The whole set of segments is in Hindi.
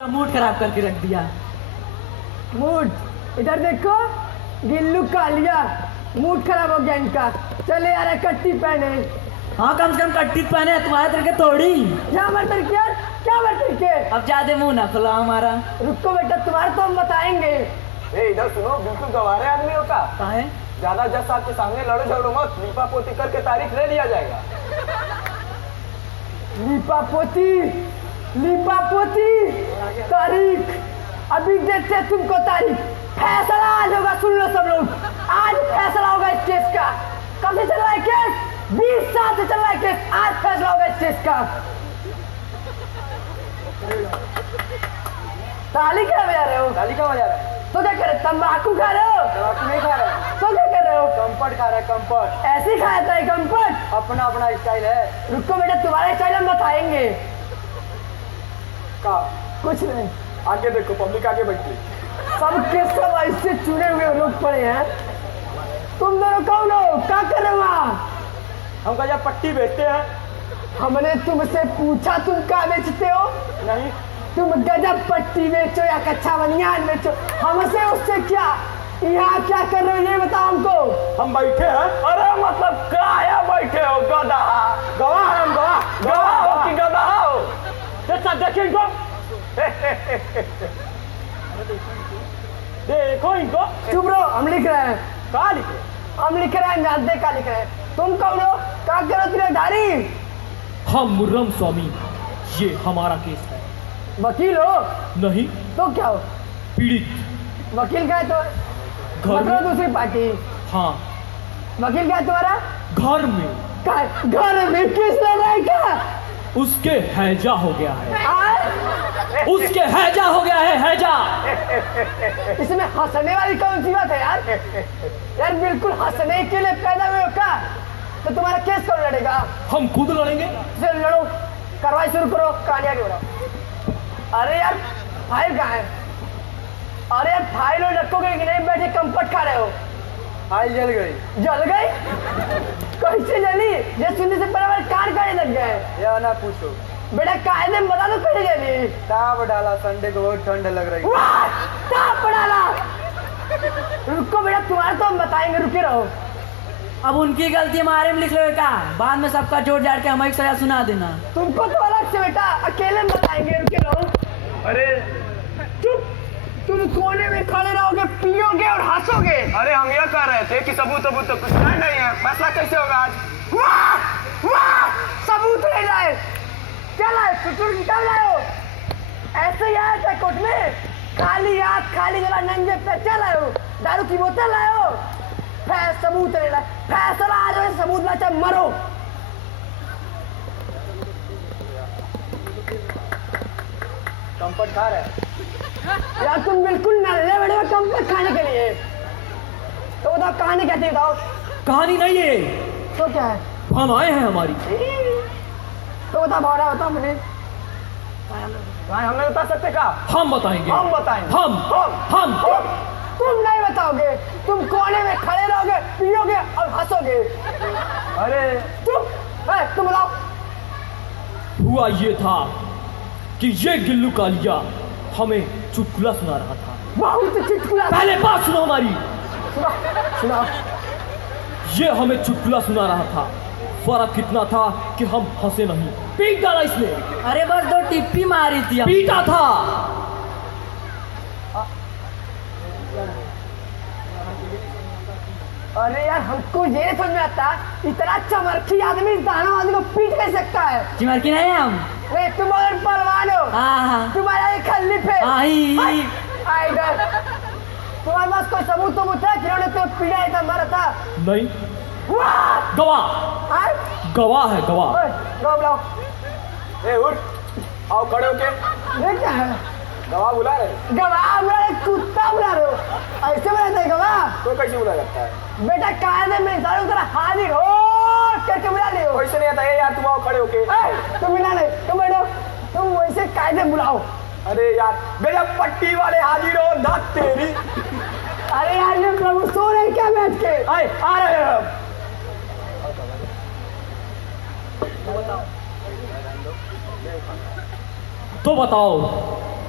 मूड खराब करके रख दिया। मूड इधर देखो, गिल्लू कालिया मूड खराब हो गया इनका। चले यार कट्टी पहने। हाँ कम से कम कट्टी पहने, तुम्हारे तरह के थोड़ी। क्या मरतर किया, क्या मरतर के। अब ज्यादा मुंह ना खुला हमारा। रुको बेटा, तुम्हारे तो हम बताएंगे। इधर सुनो, बिल्कुल गंवारे आदमियों का कहाँ है? ज्यादा जज साहब के सामने लड़ो झगड़ो मत, लीपा पोती करके तारीख ले लिया जाएगा। लीपा पोती, लीपा पोती तारीख अभी देते हैं तुमको तारीख। फैसला आज होगा, सुन लो सब लोग, आज फैसला होगा इस केस का। कब से चल रहा है केस? 20 साल से चल रहा है केस, आज फैसला होगा इस केस का। ताली क्या बजा रहे हो? ताली का बजा रहा है। तो क्या कर रहे, तंबाकू खा रहे हो? तंबाकू नहीं खा रहे, तो क्या कर रहे हो? कंफर्ट खा रहे, कंफर्ट। ऐसे ही खाया था कंफर्ट। अपना अपना स्टाइल है। रुको बेटा, तुम्हारा स्टाइल हम बताएंगे। का कुछ नहीं, आगे देखो, पब्लिक आगे बैठी। सब के सब ऐसे चुने हुए लोग पड़े हैं। तुम दोनों कौन हो, क्या कर रहे हो वहाँ? हम क्या पट्टी बेचते हैं? हमने तुमसे पूछा तुम क्या बेचते हो? नहीं। तुम गजब पट्टी बेचो या कच्चा बनियान बेचो, हमसे उससे क्या? यहाँ क्या कर रहे हो ये बताओ हमको। हम बैठे हैं। अरे मतलब क्या है, बैठे हो गधा? गवाह है हम, गवाह। गवाह हो कि गधा हो? देखिए इनको, देखो इनको। चुप रहो, हम लिख रहे हैं। कहा लिखे? हम लिख रहे हैं, जानते क्या लिख रहे हैं। तुम कौन हो, क्या करो तिरकधारी? हम मुर्रम स्वामी, ये हमारा केस है। वकील हो? नहीं, तो क्या हो? पीड़ित। वकील क्या है तो? घर मतलब में। दूसरी पार्टी। हाँ, वकील क्या है तुम्हारा? घर में घर में किस लड़ाई का? उसके हैजा हो गया है। आए? उसके हैजा हो गया है, हैजा। इसमें हंसने वाली कौन सी बात है यार? यार बिल्कुल हंसने के लिए पैदा हुए हो क्या? तो तुम्हारा केस कौन लड़ेगा? हम खुद लड़ेंगे। चलो लड़ो, कार्रवाई शुरू करो, कहानी आगे बढ़ाओ। अरे यार फाइल कहाँ है? अरे यार फाइल और रखोगे कि नहीं? बैठे कंफर्ट खा रहे हो। फाइल जल गई। जल गई? कैसे जली? ये सुनने से पहले हमारे कान काने लग गए। या ना पूछो बेटा कायदे में बता दो कैसे जली। ताप डाला, संडे को बहुत ठंड लग रही। वाह, ताप डाला। रुको बेटा, तुम्हारा तो हम बताएंगे, रुके रहो। अब उनकी गलती हमारे में लिख लो का, बाद में सबका जोड़ जाड़ के हमारी सजा सुना देना। तुमको तो अलग से बेटा अकेले में बताएंगे, रुके रहो। अरे चुप, तुम कोने में खड़े रहोगे, पियोगे और हंसोगे। अरे हम यह कह रहे थे कि सबूत तो कुछ नहीं है, फैसला कैसे होगा आज? वाह वाह, सबूत ले लाए। क्या लाए? सुसुर निकाल लाए हो? ऐसे ही आया था कोर्ट में, खाली हाथ खाली जरा नंगे पे क्या लाए हो? दारू की बोतल लाए हो? सबूत ले लाए। फैसला आज हो, सबूत ला चाहे मरो। कंफर्ट खा रहे यार तुम बिल्कुल नल्ले बड़े हो कंफर्ट खाने के लिए। तो बताओ कहानी कहती है, बताओ। कहानी नहीं है, तो क्या है? हम आए हैं हमारी। तो बताओ भावना, बताओ मुझे। भाई हम नहीं बता सकते का? हम बताएंगे। हम बताएंगे। हम तुम नहीं बताओगे, तुम कोने में खड़े रहोगे, पियोगे और हंसोगे। अरे तुम बताओ। हुआ ये था कि ये गिल्लू कालिया हमें चुटकुला सुना रहा था। बहुत चुटकुला। पहले बात सुनो हमारी। सुनाओ। ये हमें चुटकुला सुना रहा था। फर्क इतना था कि हम हंसे नहीं, पीट डाला इसने। अरे बस 2 टिप्पी मारी थी। पीटा था। अरे यार हमको ये नहीं समझ में आता, इतना चमरखी आदमी दानव आदमी को पीट कैसे सकता है? चिमर की नहीं हम। अरे तुम और परवान हो, हाँ तुम्हारा ये खल्ली पे। आई। आइडर, तुम्हारे पास कोई सबूत तो है कि उन्होंने तुम्हें पीड़ा था, मारा था? नहीं, वाह! गवाह। आए? गवाह है, गवाह। ओए, गवाह बुलाओ। ए उठ, आओ खड़े होके। ये क्या है? गवाह बुला रहे? गवाह बुला रहे, कुत्ता बुला रहे हो? ऐसे बुलाते हैं गवाह? तो कैसे बुला जाता है? बेटा कायदे में सारे उधर हाजिर हो करके बुला लियो। वैसे नहीं आता है यार, तुम आओ खड़े होके। तुम मिला नहीं, तुम बैठो, तुम वैसे कायदे बुलाओ। अरे यार मेरा पट्टी वाले हाजिर हो, दांत तेरी। अरे यार ये प्रभु सो रहे क्या बैठ के? आ रहे हैं हम। तो बताओ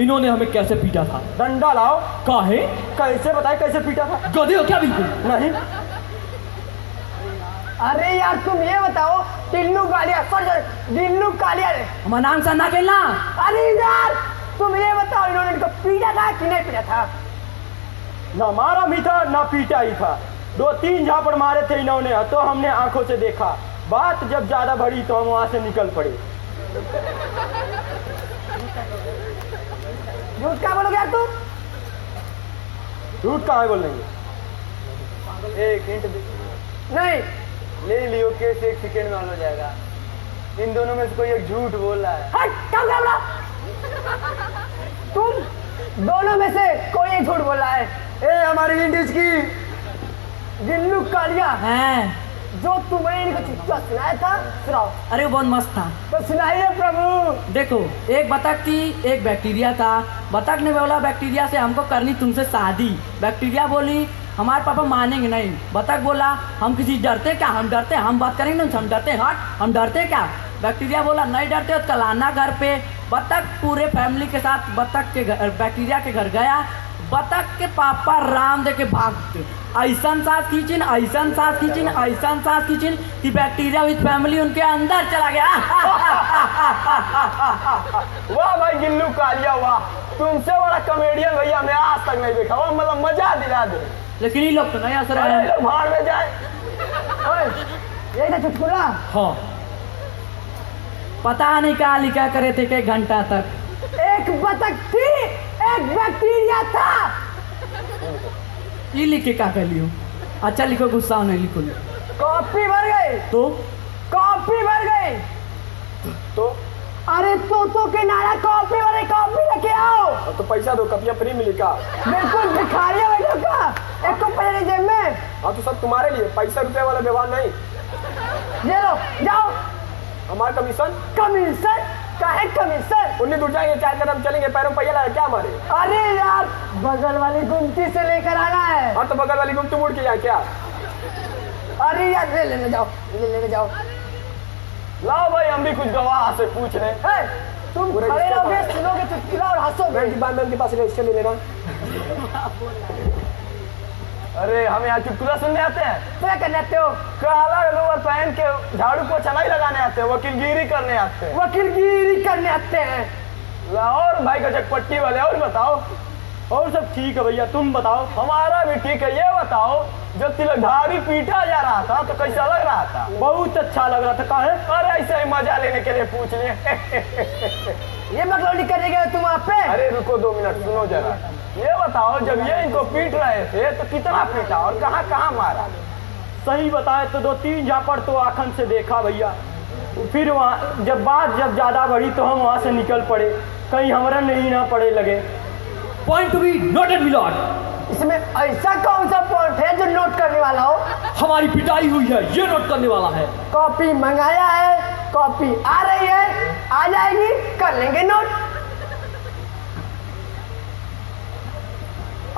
इन्होंने हमें कैसे पीटा था। डंडा लाओ। काहे? कैसे बताए कैसे पीटा था? गधे हो क्या बिल्कुल? नहीं। अरे यार तुम ये बताओ, टिल्लू गालिया टिल्लू कालिया रे। हमारा नाम सा ना खेलना। अरे यार तुम ये बताओ, इन्होंने इनको पीटा था कि नहीं पीटा था? ना मारा भी था ना पीटा ही था। 2-3 झापड़ मारे थे इन्होंने, तो हमने आंखों से देखा। बात जब ज्यादा बढ़ी तो हम वहां से निकल पड़े। झूठ क्या बोलोगे यार तुम? झूठ कहाँ बोलेंगे? एक हिंट दे। नहीं ले लियो, केस 1 सेकेंड में हल हो जाएगा। इन दोनों में से कोई एक झूठ बोल रहा है। हट, कम कैमरा। तुम दोनों में से कोई एक झूठ बोल रहा है। ए हमारी इंडिज की गिल्लू कालिया, हैं? जो तुम्हें इनको चिट्ठा सुनाया था, सुनाओ। अरे वो बहुत मस्त था। तो सुनाइए प्रभु। देखो, एक बतख थी, एक बैक्टीरिया था। बतख ने बोला बैक्टीरिया से हमको करनी तुमसे शादी। बैक्टीरिया बोली हमारे पापा मानेंगे नहीं। बतख बोला हम किसी डरते क्या, हम डरते, हम बात करेंगे ना, हम डरते, हट हम डरते क्या। बैक्टीरिया बोला नहीं डरते हो, कल आना घर पे। बतख पूरे फैमिली के साथ बतख के घर, बैक्टीरिया के घर गया। बतख के पापा राम दे के भागते, ऐसा सांस खींचिन, ऐसा सांस खींचिन, ऐसा सांस खींचिन कि बैक्टीरिया विद फैमिली उनके अंदर चला गया। वाह भाई गिल्लू कालिया, वाह। तुमसे बड़ा कॉमेडियन भैया मैं आज तक नहीं देखा। वो मतलब मजा दिला दे। लेकिन ये लोग तो नहीं हंस रहे अरे हैं। लोग भाड़ में जाए। ओए, यही था चुटकुला। हाँ। पता नहीं क्या लिखा करे थे कि घंटा तक। एक बतख थी, एक बैक्टीरिया था। ये लिख के क्या कर लियो? अच्छा लिखो, गुस्सा नहीं लिखो। कॉपी भर गई, तो कॉपी भर गई। तो अरे तो के नारा कॉपी भरे, कॉपी लेके आओ। तो पैसा दो, कपिया फ्री मिली का? बिल्कुल भिखारिया बैठो का। एक को पैसे जेब में। हाँ तो सब तुम्हारे लिए, पैसा रुपए वाला व्यवहार नहीं। ये लो, जाओ। हमारा कमीशन? कमीशन? काहे कमीशन? उन्हीं दूर जाएंगे, 4 कदम चलेंगे, पैरों में पहिया लगा क्या हमारे? अरे यार बगल वाली गुमती से लेकर आना है। हाँ तो बगल वाली गुम तुम उड़ के जाए क्या? अरे यार ले लेने जाओ, ले लेने जाओ। लाओ भाई, हम भी कुछ गवाह से पूछ रहे हैं। है, तुम पूरे खड़े रिश्ते रहोगे, पर। सुनोगे चुटकुला और हंसोगे। मैम के पास रजिस्टर ले लेना। अरे हम यहाँ चुटकुला सुनने आते हैं? क्या करने आते हो? काला लोअर पहन के झाड़ू पोछा नहीं लगाने आते हैं, वकीलगिरी करने आते हैं। वकीलगिरी करने आते हैं। लाहौर भाई का चकपट्टी वाले। और बताओ? और सब ठीक है भैया, तुम बताओ? हमारा भी ठीक है। ये बताओ, जब तिलकधारी पीटा जा रहा था तो कैसा लग रहा था? बहुत अच्छा लग रहा था। काहे? अरे ऐसे ही मजा लेने के लिए पूछ लिए। ये मकलौनी करने गए तुम वहाँ पे? अरे रुको 2 मिनट, सुनो जरा। ये बताओ, जब ये इनको पीट रहे थे तो कितना पीटा और कहाँ कहाँ मारा? सही बताए तो 2-3 झापड़ तो आखन से देखा भैया। फिर वहाँ जब बात ज्यादा बढ़ी तो हम वहाँ से निकल पड़े, कहीं हमारा नहीं ना पड़े लगे। Point to be noted milord. इसमें ऐसा कौन सा पॉइंट है जो नोट करने वाला हो? हमारी पिटाई हुई है, ये नोट करने वाला है। कॉपी मंगाया है, कॉपी आ रही है, आ जाएगी, कर लेंगे नोट।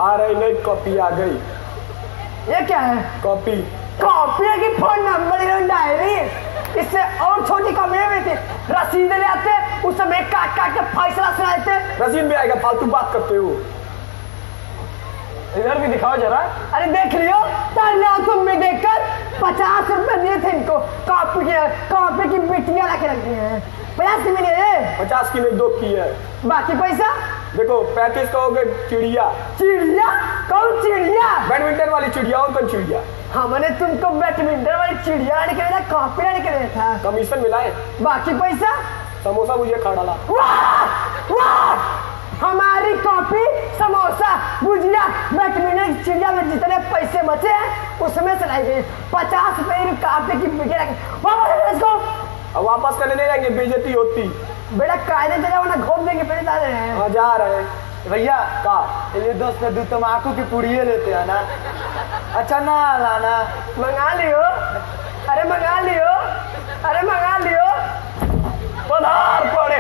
आ रही नहीं, कॉपी आ गई। ये क्या है? कॉपी। कॉपी है कि फोन नंबर, डायरी? इससे और छोटी कॉपी में थी, रसीद ले आते, उस समय काट काट के फैसला सुनाते। रसीद भी आएगा, फालतू बात करते हो। इधर भी दिखाओ जरा। अरे देख लियो, तुम भी देखकर 50 रुपए दिए थे इनको। कॉपी की बिटियां लाके रख दी हैं। 50 की मिली है? 50 की नहीं, 2 की है। बाकी पैसा? देखो 35 का हो गया। चिड़िया। चिड़िया? कौन चिड़िया? बैडमिंटन वाली चिड़िया। और कौन चिड़िया? हमने तुमको बैडमिंटन वाली चिड़िया लाने के लिए, कॉपी लाने के लिए था। कमीशन मिलाए। बाकी पैसा? समोसा मुझे खा डाला। वाह वाह, हमारी कॉपी, समोसा, भुजिया, बैडमिंटन की चिड़िया में जितने पैसे बचे हैं उसमें से लाई गई 50 रुपए कॉपी की बिटिया वापस इसको। अब वापस करने नहीं जाएंगे, बेइज्जती होती। बेटा कायदे से जाओ ना, घूम देंगे, पैसे जा रहे हैं। हाँ जा रहे हैं भैया। का ये दोस्त में 2 तम्बाकू की पुड़िए लेते हैं ना। अच्छा ना लाना। मंगा लियो, अरे मंगा लियो, अरे मंगा लियो। पधार पड़े।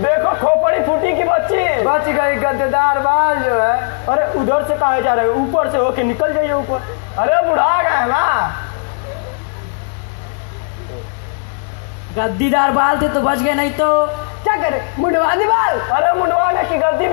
देखो खोपड़ी फूटी की बच्ची बच गई। गद्देदार बाल जो है। अरे उधर से कहा जा रहे हो? ऊपर से होके निकल जाइए ऊपर। अरे बुढ़ा गए ना। गद्दीदार बाल थे तो बच गए, नहीं तो क्या करे मुंडवा दे बाल अरे मुंडवाने की गलती